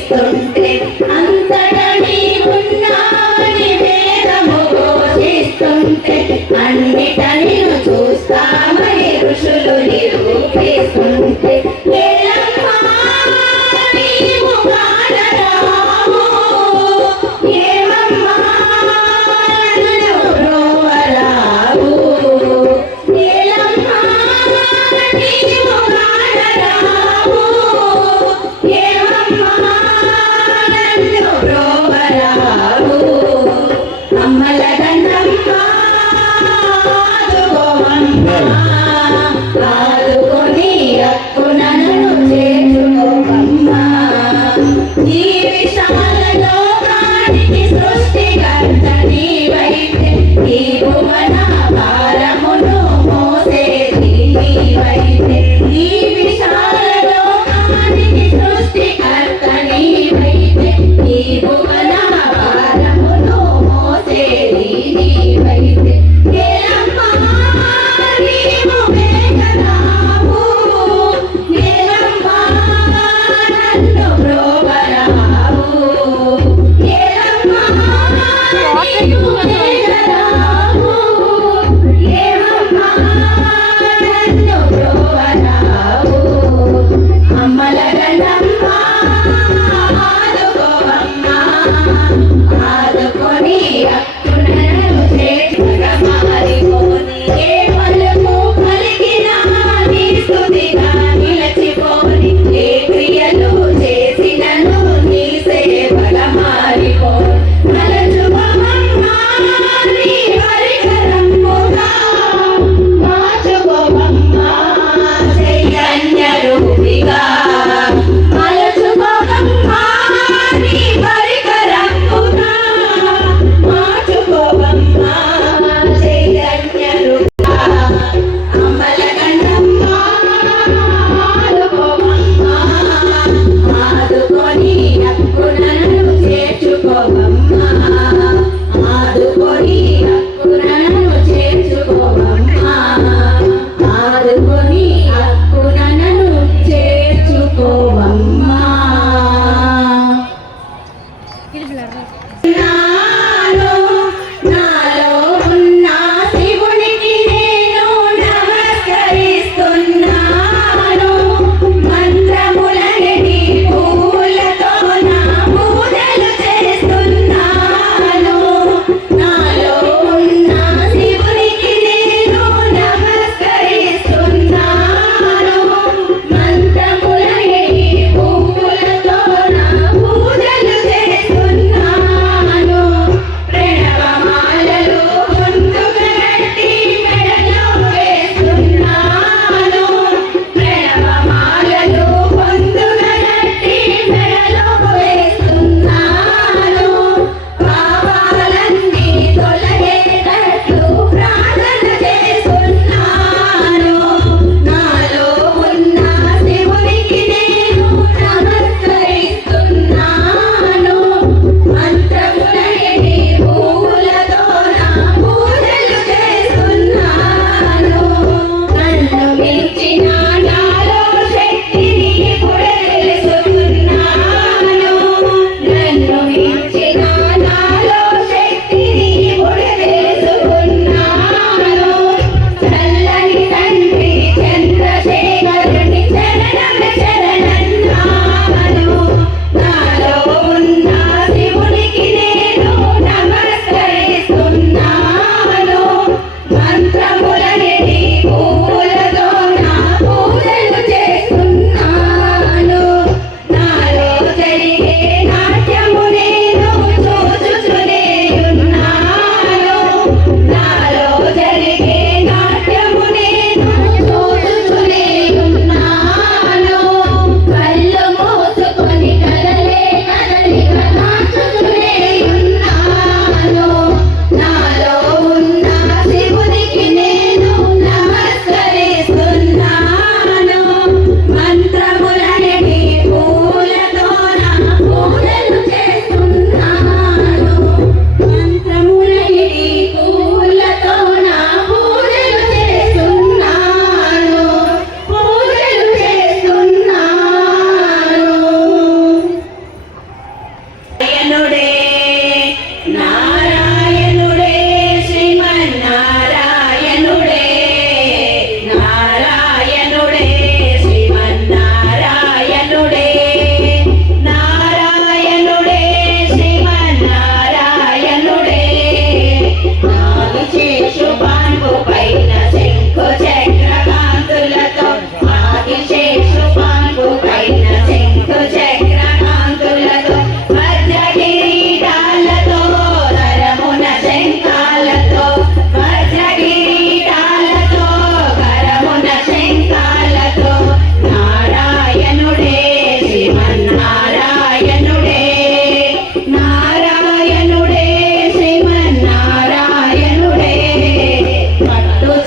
చేస్తుంటే అంతటా నీవున్నావని వేదము ఘోషిస్తుంటే అన్నిట నిన్ను చూస్తామని ఋషులు నిరూపిస్తుంటే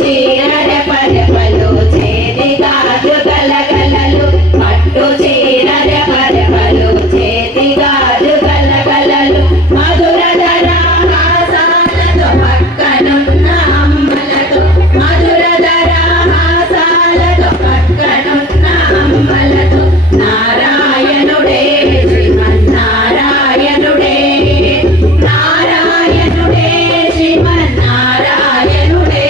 చీర రెపరెపలు చేతి గాజు గలగలలు పట్టు చీర రెపరెపలు చేతి గాజు గలగలలు మధురధర హాసాలతో పక్కనున్న అమ్మలతో మధురధర హాసాలతో పక్కనున్న అమ్మలతో నారాయణుడే శ్రీమన్నారాయణుడే నారాయణుడే శ్రీమన్నారాయణుడే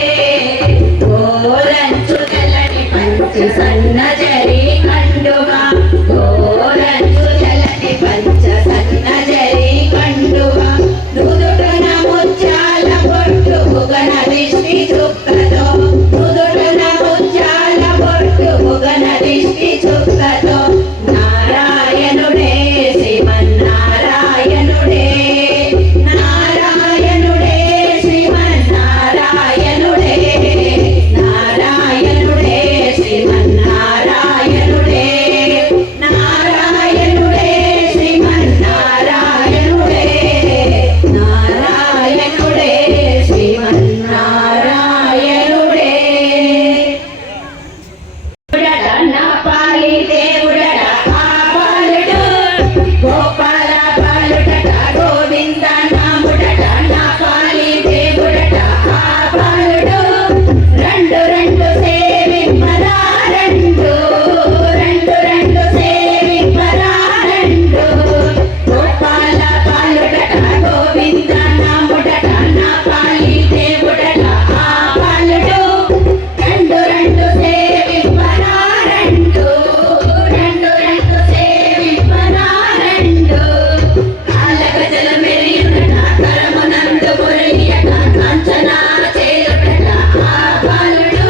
గోరంచు తెల్లని పంచ సన్నజరి కండువా గోరంచు తెల్లని పంచ సన్నజరి కండువా నుదుటన ముత్యాల బొట్టు ముగన దిష్టి చుక్కతో నుదుటన ముత్యాల బొట్టు ముగన దిష్టి చుక్కతో నారాయణుడే శ్రీమన్నారాయణుడే నారాయణుడే శ్రీమన్నారాయణుడే నారాయణుడే శ్రీమన్నారాయణుడే నారాయణుడే శ్రీమన్నారాయణుడే నారాయణుడే శ్రీమన్నారాయణుడే దేవుడట నా పాలి దేవుడట ఆ బాలుడు గోపాల బాలుడట గోవింద నాముడట నా పాలి దేవుడట ఆ బాలుడు రెండు రెండు సేవింపరా రెండు రెండు రెండు సేవింపరా రెండు గోపాల బాలుడట గోవింద నాముడట నా పాలి దేవుడట ఆ బాలుడు రెండు రెండు సేవింపరా రెండు రెండు రెండు సేవింపరా రెండు కాలగజల మెరియుడట కరమునందు మురళియట కాంచనా చేయుడట ఆ బాలుడు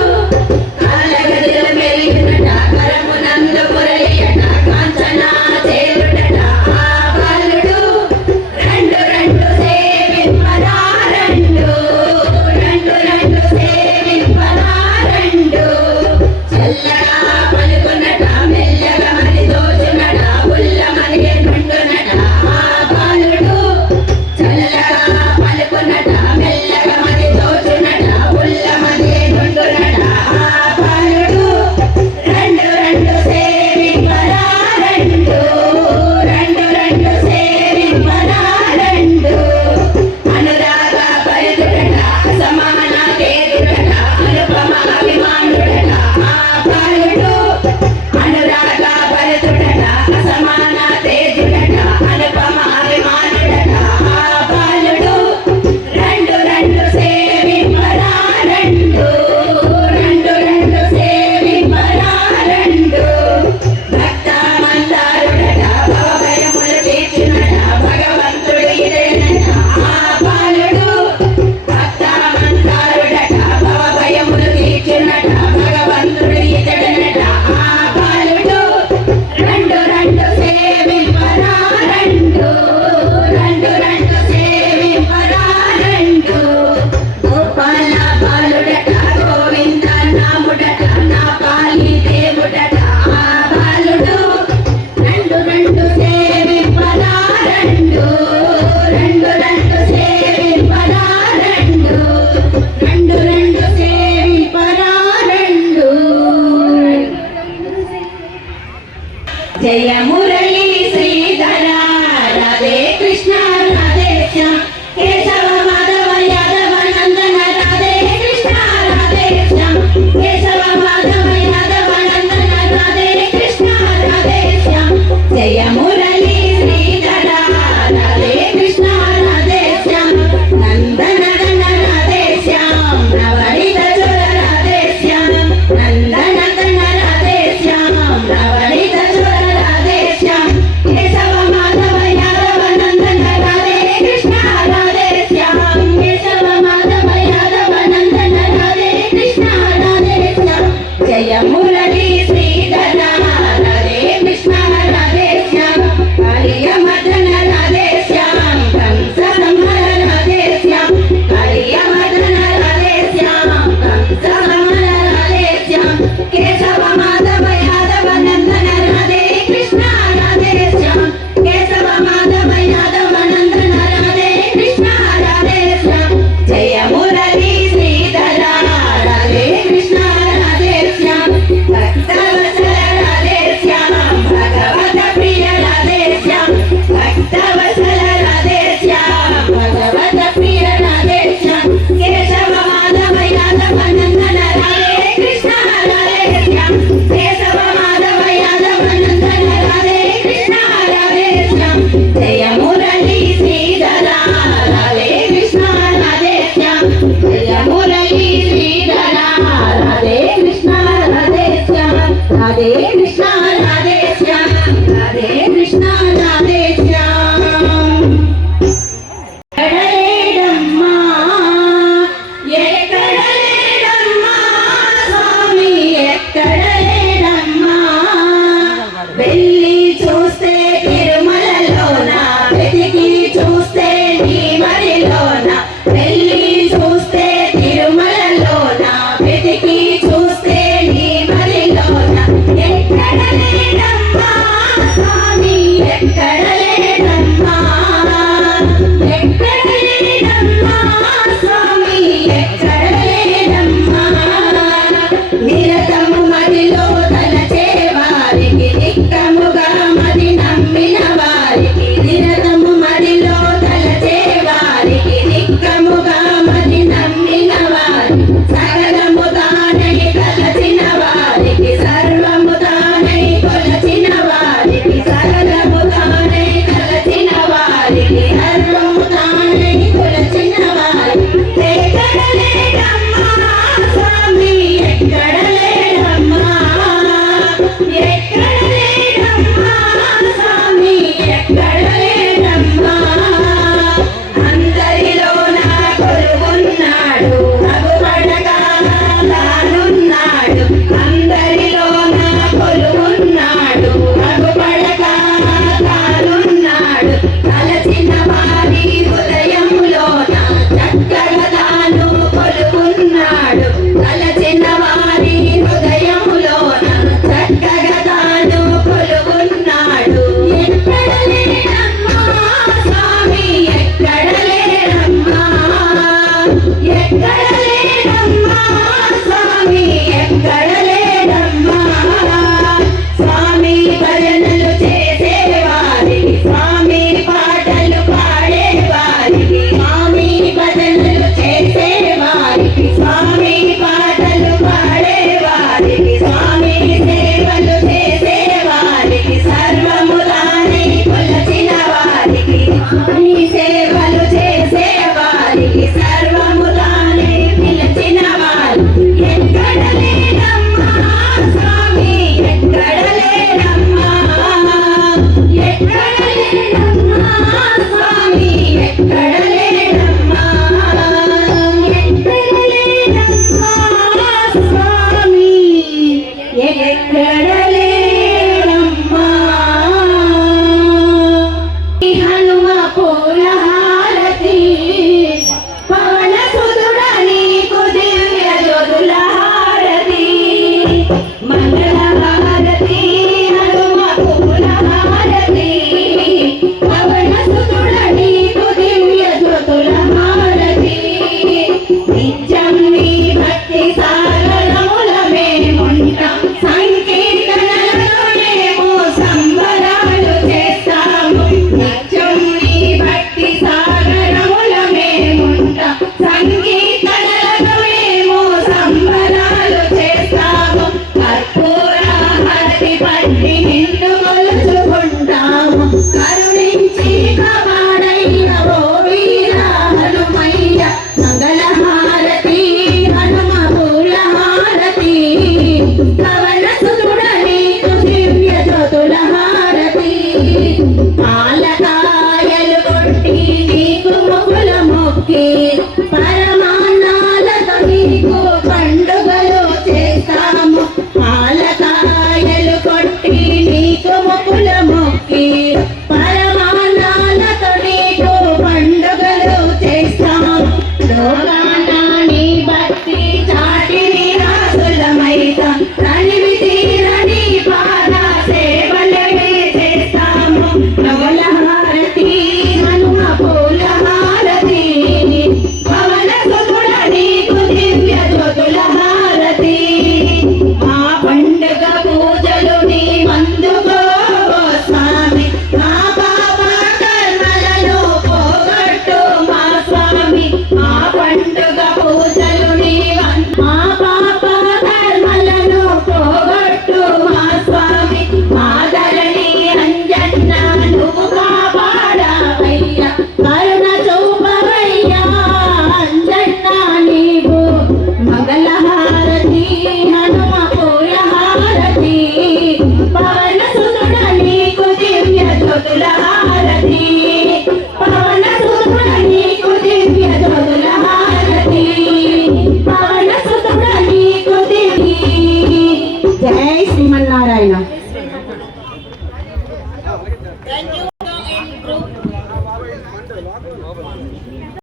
కాలగజల మెరియుడట కరమునందు మురళియట కాంచనా చేయుడట ఆ బాలుడు రెండు రెండు సేవింపరా రెండు రెండు రెండు సేవింపరా రెండు చల్లగా పలుకునట మెల్లగా మరి దోచునట ఉల్లమని ఎన్నుండునట ఆ బాలుడు చల్లగా పలుకునట మెల్లగా మరి దోచునట ఉల్లమని ఎన్నుండునట ఆ బాలుడు రెండు రెండు సేవింపరా రెండు రెండు రెండు సేవింపరా రెండు అనురాగ పరిదుడట సమాన తేరుడట అనుపమ అభిమానుడట ఆ బాలుడు అనురాగ పరిదుడట సమాన తేజుడట అనుపమ అభిమానుడట ఆ బాలుడు రెండు రెండు సేవింపరా రెండు రెండు రెండు సేవింపరా రెండు భక్త మందారుడట భవభయములు తీర్చునట భగవంతుడు ఇదేనట ఆ బాలుడు భక్త మందారుడట భవభయములు తీర్చునట భగవంతుడు ఇతడనట ఆ బాలుడు రెండు రెండు సేవింపరా రెండు రెండు రెండు సేవింపరా రెండు గోపాల బాలుడట గోవింద నాముడట నా పాలి దేవుడట ఆ బాలుడు రెండు రెండు సేవింపరా రెండు రెండు రెండు సేవింపరా రెండు రెండు రెండు సేవింపరా రెండు జయ